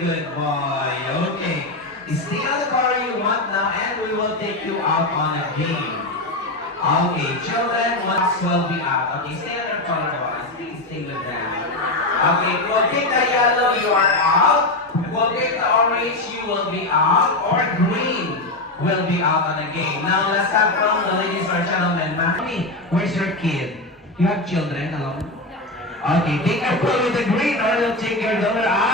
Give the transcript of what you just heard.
good boy. Okay. Stay on the car you want now and we will take you out on a game. Okay, children, once will be out. Okay, stay on your car, boys. Please stay with them. Okay, we'll take the yellow, you are out. We'll take the orange, you will be out. Or green will be out on the game. Now, let's have from the ladies or gentlemen. Mommy, where's your kid? You have children alone? Okay, take a play with the green or you'll take your daughter out.